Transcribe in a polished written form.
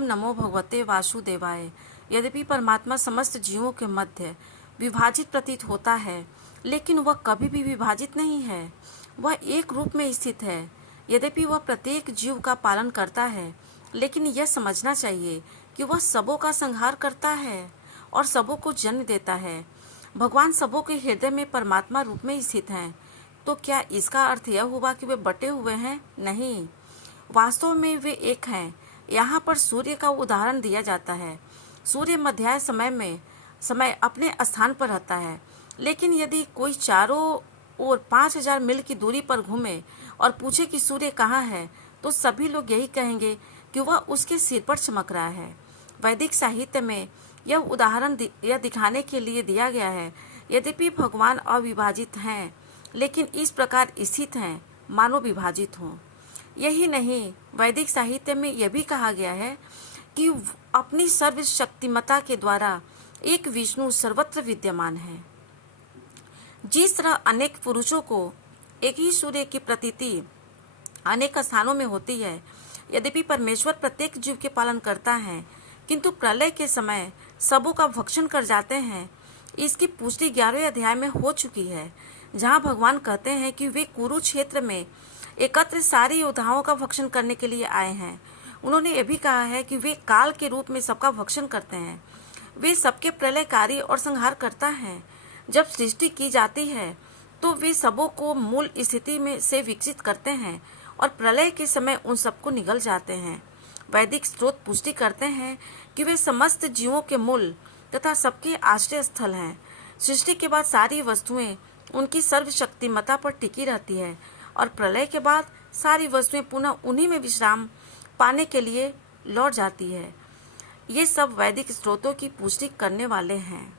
ओम नमो भगवते वासुदेवाय। यद्यपि परमात्मा समस्त जीवों के मध्य विभाजित प्रतीत होता है, लेकिन वह कभी भी विभाजित नहीं है। वह एक रूप में स्थित है। यद्यपि वह प्रत्येक जीव का पालन करता है, लेकिन यह समझना चाहिए कि वह सबों का संहार करता है और सबों को जन्म देता है। भगवान सबों के हृदय में परमात्मा रूप में स्थित हैं। तो क्या इसका अर्थ यह हुआ कि वे बटे हुए हैं? नहीं, वास्तव में वे एक हैं। यहाँ पर सूर्य का उदाहरण दिया जाता है। सूर्य मध्याह्न समय अपने स्थान पर रहता है, लेकिन यदि कोई चारों ओर 5000 मील की दूरी पर घूमे और पूछे कि सूर्य कहाँ है, तो सभी लोग यही कहेंगे कि वह उसके सिर पर चमक रहा है। वैदिक साहित्य में यह उदाहरण यह दिखाने के लिए दिया गया है, यद्यपि भगवान अविभाजित हैं, लेकिन इस प्रकार स्थित हैं मानो विभाजित हों। यही नहीं, वैदिक साहित्य में यह भी कहा गया है कि अपनी सर्वशक्तिमता के द्वारा एक विष्णु सर्वत्र विद्यमान है। जिस तरह अनेक पुरुषों को एक ही सूर्य की प्रतीति अनेक स्थानों में होती है, यद्यपि परमेश्वर प्रत्येक जीव के पालन करता है, किंतु प्रलय के समय सबों का भक्षण कर जाते हैं। इसकी पुष्टि 11वें अध्याय में हो चुकी है, जहां भगवान कहते हैं कि वे कुरुक्षेत्र में एकत्र सारी योद्धाओं का भक्षण करने के लिए आए हैं। उन्होंने यह भी कहा है कि वे काल के रूप में सबका भक्षण करते हैं। वे सबके प्रलयकारी और संहार करता है। जब सृष्टि की जाती है तो वे सबों को मूल स्थिति में से विकसित करते हैं और प्रलय के समय उन सबको निगल जाते हैं। वैदिक स्रोत पुष्टि करते हैं कि वे समस्त जीवों के मूल तथा सबके आश्रय स्थल हैं। सृष्टि के बाद सारी वस्तुएं उनकी सर्वशक्तिमता पर टिकी रहती है और प्रलय के बाद सारी वस्तुएं पुनः उन्हीं में विश्राम पाने के लिए लौट जाती है। ये सब वैदिक स्रोतों की पुष्टि करने वाले हैं।